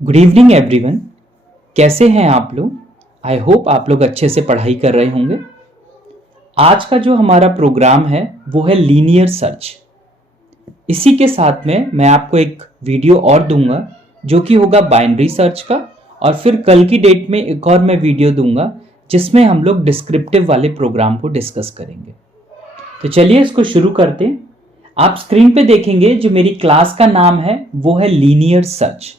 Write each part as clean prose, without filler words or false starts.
Good evening everyone. कैसे हैं आप लोग? आई होप आप लोग अच्छे से पढ़ाई कर रहे होंगे। आज का जो हमारा प्रोग्राम है वो है लीनियर सर्च। इसी के साथ में मैं आपको एक वीडियो और दूंगा जो कि होगा बाइनरी सर्च का, और फिर कल की डेट में एक और मैं वीडियो दूंगा जिसमें हम लोग डिस्क्रिप्टिव वाले प्रोग्राम को डिस्कस करेंगे। तो चलिए इसको शुरू करते हैं। आप स्क्रीन पे देखेंगे जो मेरी क्लास का नाम है वो है लीनियर सर्च।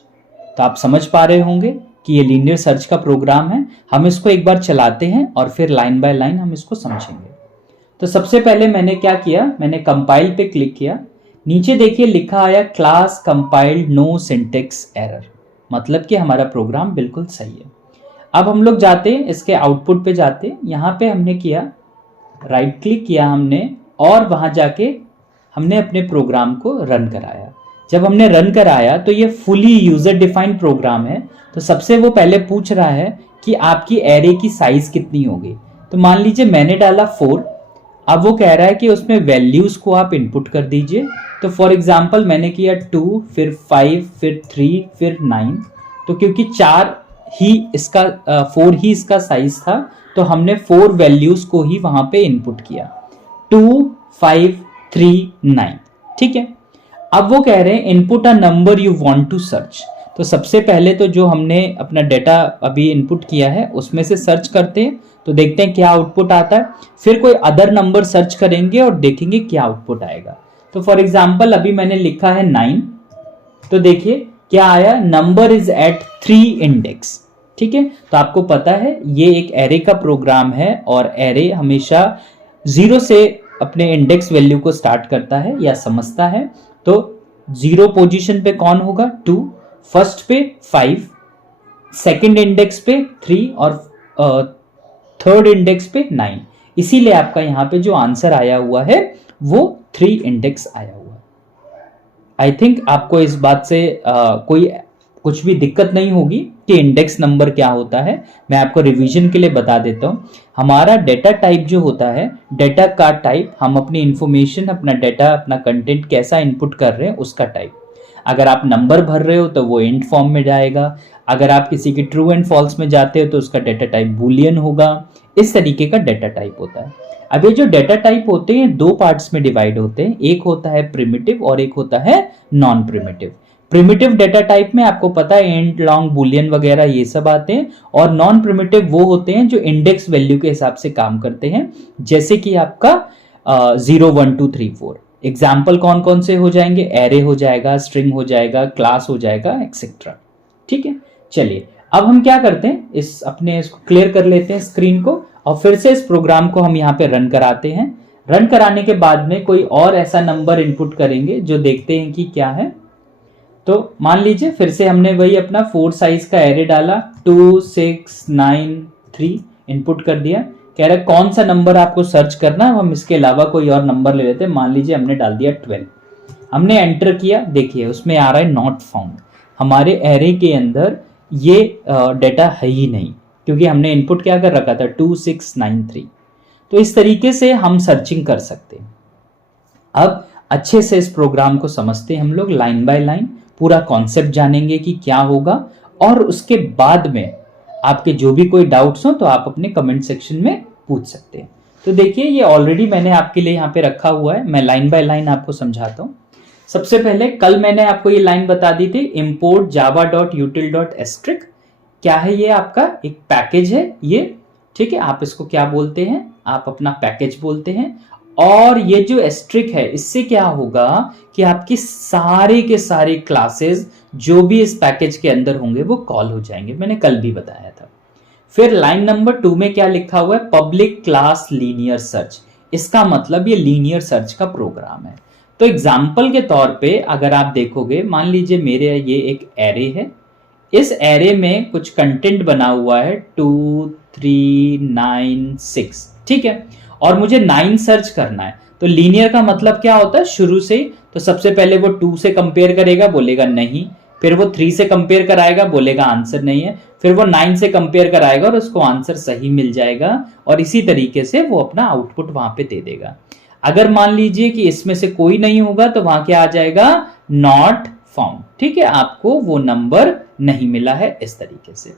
तो आप समझ पा रहे होंगे कि ये लीनियर सर्च का प्रोग्राम है। हम इसको एक बार चलाते हैं और फिर लाइन बाय लाइन हम इसको समझेंगे। तो सबसे पहले मैंने क्या किया, मैंने कंपाइल पे क्लिक किया। नीचे देखिए लिखा आया class compiled no syntax error, मतलब कि हमारा प्रोग्राम बिल्कुल सही है। अब हम लोग जाते हैं इसके आउटपुट पे जाते हैं। यहाँ पे हमने किया राइट क्लिक किया हमने, और वहां जाके हमने अपने प्रोग्राम को रन कराया। जब हमने रन कराया तो ये फुली यूजर डिफाइंड प्रोग्राम है। तो सबसे वो पहले पूछ रहा है कि आपकी एरे की साइज कितनी होगी। तो मान लीजिए मैंने डाला 4। अब वो कह रहा है कि उसमें वैल्यूज को आप इनपुट कर दीजिए। तो फॉर एग्जांपल मैंने किया 2, फिर 5, फिर 3, फिर 9। तो क्योंकि 4 ही इसका 4 ही इसका साइज था, तो हमने 4 वैल्यूज को ही वहां पे इनपुट किया, 2, 5, 3, 9। ठीक है। अब वो कह रहे हैं input a number you want to search. तो सबसे पहले तो जो हमने अपना डेटा अभी इनपुट किया है उसमें से सर्च करते हैं, तो देखते हैं क्या आउटपुट आता है। फिर कोई अदर नंबर सर्च करेंगे और देखेंगे क्या आउटपुट आएगा। तो फॉर एग्जांपल अभी मैंने लिखा है 9। तो देखिए क्या आया, नंबर इज एट 3 इंडेक्स। ठीक है। तो आपको पता है ये एक एरे का प्रोग्राम है और एरे हमेशा 0 से अपने इंडेक्स वैल्यू को स्टार्ट करता है या समझता है। तो 0 पोजीशन पे कौन होगा, 2, फर्स्ट पे 5, सेकंड इंडेक्स पे 3 और थर्ड इंडेक्स पे 9। इसीलिए आपका यहाँ पे जो आंसर आया हुआ है वो 3 इंडेक्स आया हुआ है। आई थिंक आपको इस बात से कोई कुछ भी दिक्कत नहीं होगी कि इंडेक्स नंबर क्या होता है। मैं आपको रिवीजन के लिए बता देता हूँ। हमारा डेटा टाइप जो होता है, डेटा का टाइप, हम अपनी इंफॉर्मेशन, अपना डेटा, अपना कंटेंट कैसा इनपुट कर रहे हैं उसका टाइप। अगर आप नंबर भर रहे हो तो वो इंट फॉर्म में जाएगा। अगर आप किसी की ट्रू एंड फॉल्स में जाते हो तो उसका डेटा टाइप बूलियन होगा। इस तरीके का डेटा टाइप होता है। अब ये जो डेटा टाइप होते हैं 2 पार्ट्स में डिवाइड होते हैं, एक होता है प्रिमिटिव और एक होता है non primitive. Primitive data type में आपको पता है इंट, लॉन्ग, बूलियन वगैरह ये सब आते हैं, और नॉन प्रिमिटिव वो होते हैं जो इंडेक्स वैल्यू के हिसाब से काम करते हैं, जैसे कि आपका 0, 1, 2, 3, 4। एग्जाम्पल कौन कौन से हो जाएंगे, एरे हो जाएगा, स्ट्रिंग हो जाएगा, क्लास हो जाएगा, एक्सेट्रा। ठीक है। चलिए अब हम क्या करते हैं, इसको क्लियर कर लेते हैं स्क्रीन को, और फिर से इस प्रोग्राम को हम यहाँ पे रन कराते हैं। रन कराने के बाद में कोई और ऐसा नंबर इनपुट करेंगे जो देखते हैं कि क्या है। तो मान लीजिए फिर से हमने वही अपना 4 साइज का एरे डाला, 2, 6, 9, 3 इनपुट कर दिया। कह रहा है कौन सा नंबर आपको सर्च करना है, हम इसके अलावा कोई और नंबर ले लेते हैं। मान लीजिए हमने डाल दिया 12। हमने एंटर किया, देखिए उसमें आ रहा है नॉट फाउंड। हमारे एरे के अंदर ये डेटा है ही नहीं, क्योंकि हमने इनपुट क्या कर रखा था, 2, 6, 9, 3। तो इस तरीके से हम सर्चिंग कर सकते हैं। अब अच्छे से इस प्रोग्राम को समझते हैं हम लोग, लाइन बाय लाइन पूरा कॉन्सेप्ट जानेंगे कि क्या होगा, और उसके बाद में आपके जो भी कोई डाउट्स हो तो आप अपने कमेंट सेक्शन में पूछ सकते हैं। तो देखिए ये ऑलरेडी मैंने आपके लिए यहाँ पे रखा हुआ है, मैं लाइन बाय लाइन आपको समझाता हूँ। सबसे पहले कल मैंने आपको ये लाइन बता दी थी, import java.util.strct। क्या है ये, आपका एक पैकेज है ये। ठीक है। आप इसको क्या बोलते हैं, आप अपना पैकेज बोलते हैं। और ये जो एस्ट्रिक है इससे क्या होगा कि आपकी सारे के सारे क्लासेस जो भी इस पैकेज के अंदर होंगे वो कॉल हो जाएंगे, मैंने कल भी बताया था। फिर लाइन नंबर 2 में क्या लिखा हुआ है, पब्लिक क्लास लीनियर सर्च। इसका मतलब ये लीनियर सर्च का प्रोग्राम है। तो एग्जाम्पल के तौर पे अगर आप देखोगे, मान लीजिए मेरे ये एक एरे है, इस एरे में कुछ कंटेंट बना हुआ है 2, 3, 9, 6। ठीक है। और मुझे 9 सर्च करना है। तो लीनियर का मतलब क्या होता है, शुरू से। तो सबसे पहले वो 2 से कंपेयर करेगा, बोलेगा नहीं। फिर वो 3 से कंपेयर कराएगा, बोलेगा आंसर नहीं है। फिर वो 9 से कंपेयर कराएगा और उसको आंसर सही मिल जाएगा, और इसी तरीके से वो अपना आउटपुट वहां पे दे देगा। अगर मान लीजिए कि इसमें से कोई नहीं होगा तो वहां क्या आ जाएगा, नॉट फाउंड। ठीक है। आपको वो नंबर नहीं मिला है, इस तरीके से।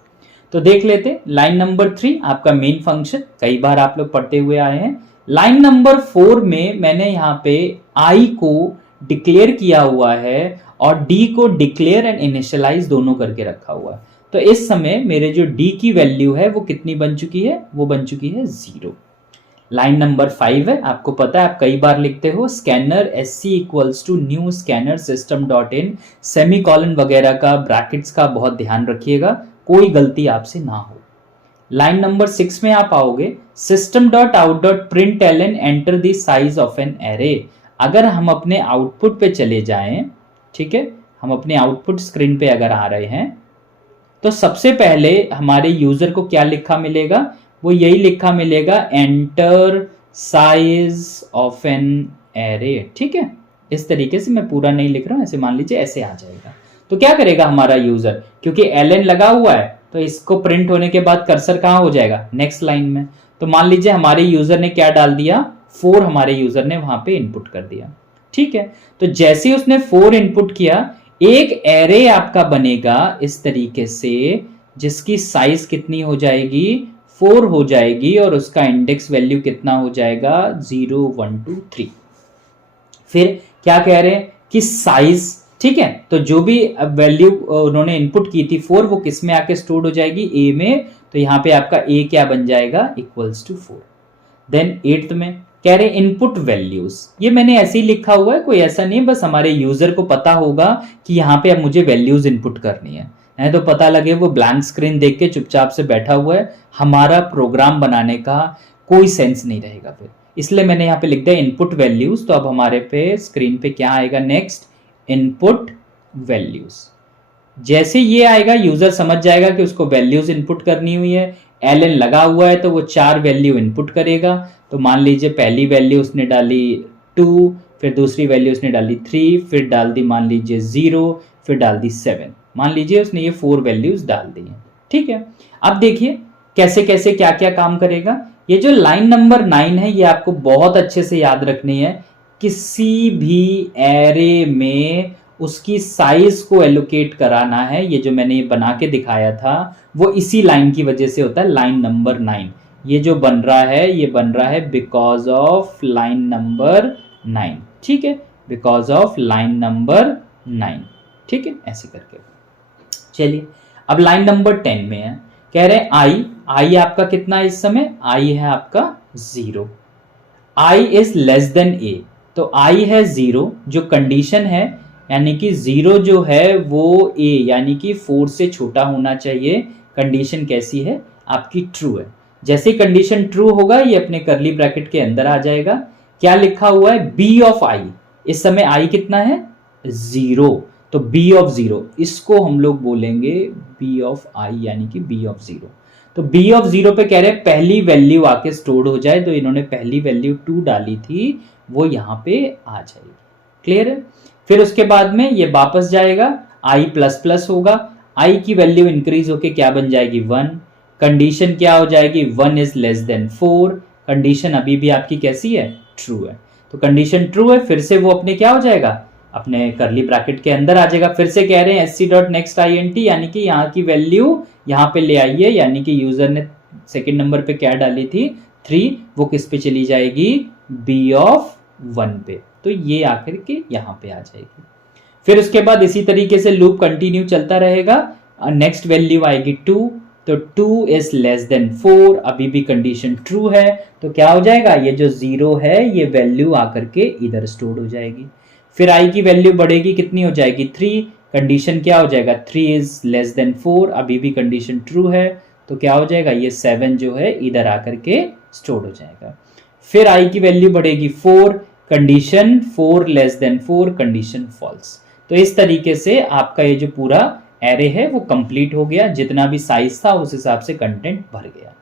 तो देख लेते लाइन नंबर 3 आपका मेन फंक्शन, कई बार आप लोग पढ़ते हुए आए हैं। लाइन नंबर 4 में मैंने यहाँ पे आई को डिक्लेयर किया हुआ है और डी को डिक्लेयर एंड इनिशियलाइज दोनों करके रखा हुआ है। तो इस समय मेरे जो डी की वैल्यू है वो कितनी बन चुकी है, वो बन चुकी है 0। लाइन नंबर 5 है, आपको पता है आप कई बार लिखते हो scanner SC equals to new scanner system dot in, semicolon वगैरह का, ब्रैकेट्स का बहुत ध्यान रखिएगा, कोई गलती आपसे ना हो। लाइन नंबर 6 में आप आओगे system dot out dot print L N enter the size of an array. अगर हम अपने आउटपुट पे चले जाएं, ठीक है, हम अपने आउटपुट स्क्रीन पे अगर आ रहे हैं तो सबसे पहले हमारे यूजर को क्या लिखा मिलेगा, वो यही लिखा मिलेगा enter size of an array. ठीक है, इस तरीके से, मैं पूरा नहीं लिख रहा हूं, ऐसे मान लीजिए ऐसे आ जाएगा। तो क्या करेगा हमारा यूजर, क्योंकि एलएन लगा हुआ है तो इसको प्रिंट होने के बाद कर्सर कहां हो जाएगा, नेक्स्ट लाइन में। तो मान लीजिए हमारे यूजर ने क्या डाल दिया, 4 हमारे यूजर ने वहां पे इनपुट कर दिया। ठीक है, तो जैसे ही उसने 4 इनपुट किया, एक एरे आपका बनेगा इस तरीके से, जिसकी साइज कितनी हो जाएगी, 4 हो जाएगी, और उसका इंडेक्स वैल्यू कितना हो जाएगा, 0 1 2 3। फिर क्या कह रहे हैं कि साइज, ठीक है, तो जो भी वैल्यू उन्होंने इनपुट की थी 4, वो किस में आके स्टोर हो जाएगी, ए में। तो यहां पे आपका ए क्या बन जाएगा, इक्वल्स टू 4। देन 8th में कह रहे इनपुट वैल्यूज, ये मैंने ऐसे ही लिखा हुआ है, कोई ऐसा नहीं, बस हमारे यूजर को पता होगा कि यहाँ पे अब मुझे वैल्यूज इनपुट करनी है, तो पता लगे वो ब्लैंक स्क्रीन देख के चुपचाप से बैठा हुआ है, हमारा प्रोग्राम बनाने का कोई सेंस नहीं रहेगा फिर, इसलिए मैंने यहाँ पे लिख दिया इनपुट वैल्यूज। तो अब हमारे पे स्क्रीन पे क्या आएगा, नेक्स्ट इनपुट वैल्यूज। जैसे ये आएगा यूजर समझ जाएगा कि उसको वैल्यूज इनपुट करनी हुई है, एलएन लगा हुआ है तो वो 4 वैल्यू इनपुट करेगा। तो मान लीजिए पहली वैल्यू उसने डाली 2, फिर दूसरी वैल्यू उसने डाली 3, फिर डाल दी मान लीजिए 0, फिर डाल दी 7। मान लीजिए उसने ये 4 वैल्यूज डाल दी हैं। ठीक है, अब देखिए कैसे कैसे क्या क्या काम करेगा। ये जो लाइन नंबर 9 है, ये आपको बहुत अच्छे से याद रखनी है। किसी भी एरे में उसकी साइज को एलोकेट कराना है, ये जो मैंने ये बना के दिखाया था वो इसी लाइन की वजह से होता है, लाइन नंबर 9। ये जो बन रहा है, ये बन रहा है बिकॉज ऑफ लाइन नंबर 9। ठीक है, बिकॉज ऑफ लाइन नंबर 9। ठीक है, ऐसे करके। चलिए अब लाइन नंबर 10 में है, कह रहे हैं आई आपका कितना है इस समय, आई है आपका 0, आई इज लेस देन ए। तो आई है 0, जो कंडीशन है यानी कि 0 जो है वो ए यानी कि 4 से छोटा होना चाहिए। कंडीशन कैसी है आपकी, ट्रू है। जैसे कंडीशन ट्रू होगा ये अपने करली ब्रैकेट के अंदर आ जाएगा। क्या लिखा हुआ है, बी ऑफ आई। इस समय आई कितना है, 0, तो बी ऑफ 0, इसको हम लोग बोलेंगे बी ऑफ आई यानी कि बी ऑफ 0। तो बी ऑफ 0 पे कह रहे हैं पहली वैल्यू आके स्टोर हो जाए, तो इन्होंने पहली वैल्यू 2 डाली थी, वो यहाँ पे आ जाएगी। क्लियर है। फिर उसके बाद में ये वापस जाएगा, आई प्लस प्लस होगा, आई की वैल्यू इंक्रीज होके क्या बन जाएगी, 1। कंडीशन क्या हो जाएगी, 1 इज लेस देन 4। कंडीशन अभी भी आपकी कैसी है, ट्रू है। तो कंडीशन ट्रू है, फिर से वो अपने क्या हो जाएगा, अपने करली ब्रैकेट के अंदर आ जाएगा। फिर से कह रहे हैं sc डॉट नेक्स्ट int, यानी कि यहाँ की वैल्यू यहाँ पे ले आइए, यानी कि यूजर ने सेकंड नंबर पे क्या डाली थी, 3, वो किस पे चली जाएगी, b ऑफ 1 पे। तो ये आकर के यहाँ पे आ जाएगी। फिर उसके बाद इसी तरीके से लूप कंटिन्यू चलता रहेगा। नेक्स्ट वैल्यू आएगी 2, तो 2 इज लेस देन 4, अभी भी कंडीशन ट्रू है, तो क्या हो जाएगा, ये जो 0 है ये वैल्यू आकर के इधर स्टोर हो जाएगी। फिर आई की वैल्यू बढ़ेगी, कितनी हो जाएगी, 3। कंडीशन क्या हो जाएगा, 3 इज लेस देन 4, अभी भी कंडीशन ट्रू है, तो क्या हो जाएगा, ये 7 जो है इधर आकर के स्टोर हो जाएगा। फिर आई की वैल्यू बढ़ेगी 4, condition 4 less than 4, condition false. तो इस तरीके से आपका ये जो पूरा एरे है वो कंप्लीट हो गया, जितना भी साइज था उस हिसाब से कंटेंट भर गया।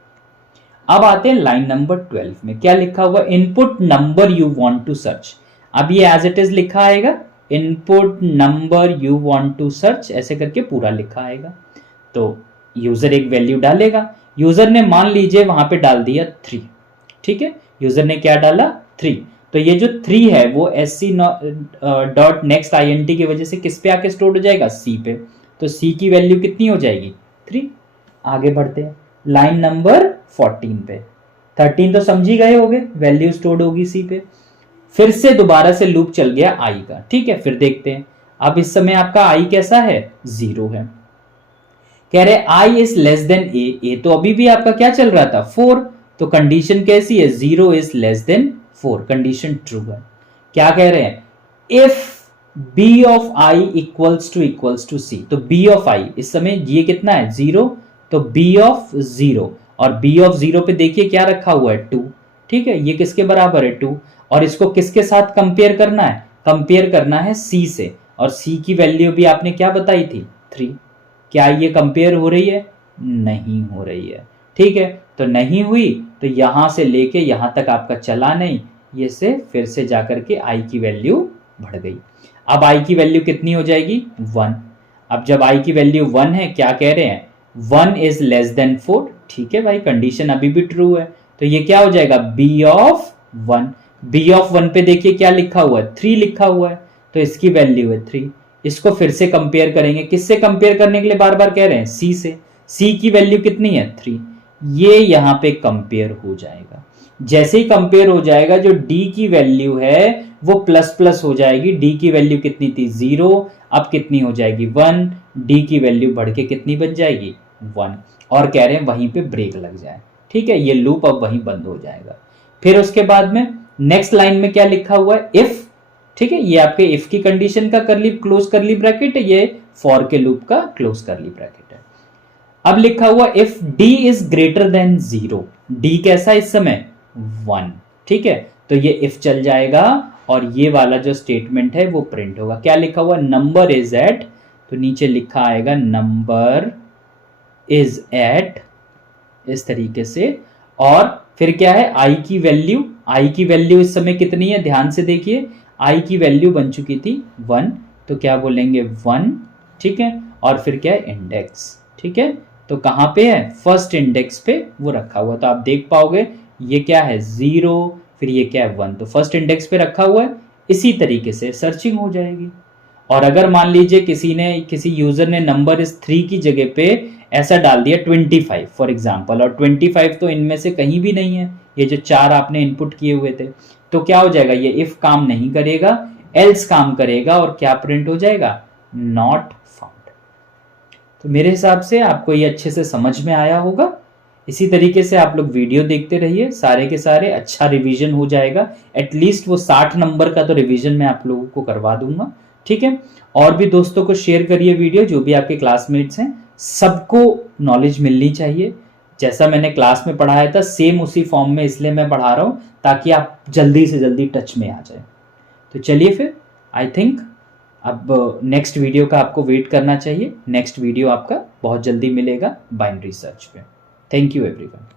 अब आते हैं लाइन नंबर 12 में, क्या लिखा हुआ, input number you want to search. अब ये एज इट इज लिखा आएगा, input number you want to search, ऐसे करके पूरा लिखा आएगा। तो यूजर एक वैल्यू डालेगा, यूजर ने मान लीजिए वहां पे डाल दिया 3। ठीक है, यूजर ने क्या डाला, 3। तो ये जो 3 है वो sc डॉट नेक्स्ट int की वजह से किस पे आके स्टोर हो जाएगा, c पे। तो सी की वैल्यू कितनी हो जाएगी 3। आगे बढ़ते हैं लाइन नंबर 14 पे। 13 तो समझ ही गए होगे, वैल्यू स्टोर्ड होगी सी पे। फिर से दोबारा से लूप चल गया आई का, ठीक है। फिर देखते हैं अब इस समय आपका आई कैसा है 0 है। कह रहे आई इज लेस देन ए तो अभी भी आपका क्या चल रहा था 4, तो कंडीशन कैसी है 0 is less than 4, condition true है। क्या कह रहे हैं if b of i equals to c, तो b ऑफ i इस समय ये कितना है 0, तो b ऑफ 0, और b ऑफ 0 पे देखिए क्या रखा हुआ है 2, ठीक है। ये किसके बराबर है 2, और इसको किसके साथ कंपेयर करना है, कंपेयर करना है c से, और c की वैल्यू भी आपने क्या बताई थी 3। क्या ये कंपेयर हो रही है, नहीं हो रही है, ठीक है। तो नहीं हुई तो यहां से लेके यहां तक आपका चला नहीं, ये से फिर से जाकर के i की वैल्यू बढ़ गई। अब i की वैल्यू कितनी हो जाएगी 1। अब जब i की वैल्यू 1 है, क्या कह रहे हैं 1 इज लेस देन 4, ठीक है भाई, कंडीशन अभी भी ट्रू है। तो ये क्या हो जाएगा b ऑफ 1। b ऑफ 1 पे देखिए क्या लिखा हुआ है 3 लिखा हुआ है, तो इसकी वैल्यू है 3। इसको फिर से कंपेयर करेंगे, किससे कंपेयर करने के लिए बार बार कह रहे हैं c से। c की वैल्यू कितनी है 3, ये यहां पे कंपेयर हो जाएगा। जैसे ही कंपेयर हो जाएगा जो d की वैल्यू है वो प्लस प्लस हो जाएगी। d की वैल्यू कितनी थी 0, अब कितनी हो जाएगी 1, d की वैल्यू बढ़ के कितनी बन जाएगी 1, और कह रहे हैं वहीं पे ब्रेक लग जाए, ठीक है। ये लूप अब वहीं बंद हो जाएगा। फिर उसके बाद में नेक्स्ट लाइन में क्या लिखा हुआ है इफ, ठीक है। ये आपके इफ की कंडीशन का क्लोज करली ब्रैकेट है, ये फॉर के लूप का क्लोज करली ब्रैकेट है। अब लिखा हुआ if d is greater than 0, d कैसा इस समय 1, ठीक है। तो ये इफ चल जाएगा और ये वाला जो स्टेटमेंट है वो प्रिंट होगा। क्या लिखा हुआ नंबर इज एट, तो नीचे लिखा आएगा नंबर इज एट, इस तरीके से। और फिर क्या है i की वैल्यू इस समय कितनी है, ध्यान से देखिए i की वैल्यू बन चुकी थी 1, तो क्या बोलेंगे 1, ठीक है। और फिर क्या है इंडेक्स, ठीक है। तो कहां पे है फर्स्ट इंडेक्स पे वो रखा हुआ, तो आप देख पाओगे ये क्या है 0, फिर ये क्या है 1, तो फर्स्ट इंडेक्स पे रखा हुआ है। इसी तरीके से सर्चिंग हो जाएगी। और अगर मान लीजिए किसी यूजर ने नंबर इस 3 की जगह पे ऐसा डाल दिया 25 फॉर एग्जाम्पल, और 25 तो इनमें से कहीं भी नहीं है, ये जो 4 आपने इनपुट किए हुए थे, तो क्या हो जाएगा ये इफ काम नहीं करेगा, एल्स काम करेगा, और क्या प्रिंट हो जाएगा नॉट फाउंड। तो मेरे हिसाब से आपको ये अच्छे से समझ में आया होगा। इसी तरीके से आप लोग वीडियो देखते रहिए, सारे के सारे अच्छा रिवीजन हो जाएगा। एटलीस्ट वो 60 नंबर का तो रिवीजन मैं आप लोगों को करवा दूंगा, ठीक है। और भी दोस्तों को शेयर करिए वीडियो, जो भी आपके क्लासमेट्स हैं, सबको नॉलेज मिलनी चाहिए। जैसा मैंने क्लास में पढ़ाया था सेम उसी फॉर्म में इसलिए मैं पढ़ा रहा हूँ, ताकि आप जल्दी से जल्दी टच में आ जाए। तो चलिए फिर आई थिंक अब नेक्स्ट वीडियो का आपको वेट करना चाहिए। नेक्स्ट वीडियो आपका बहुत जल्दी मिलेगा बाइनरी सर्च पे। Thank you everyone.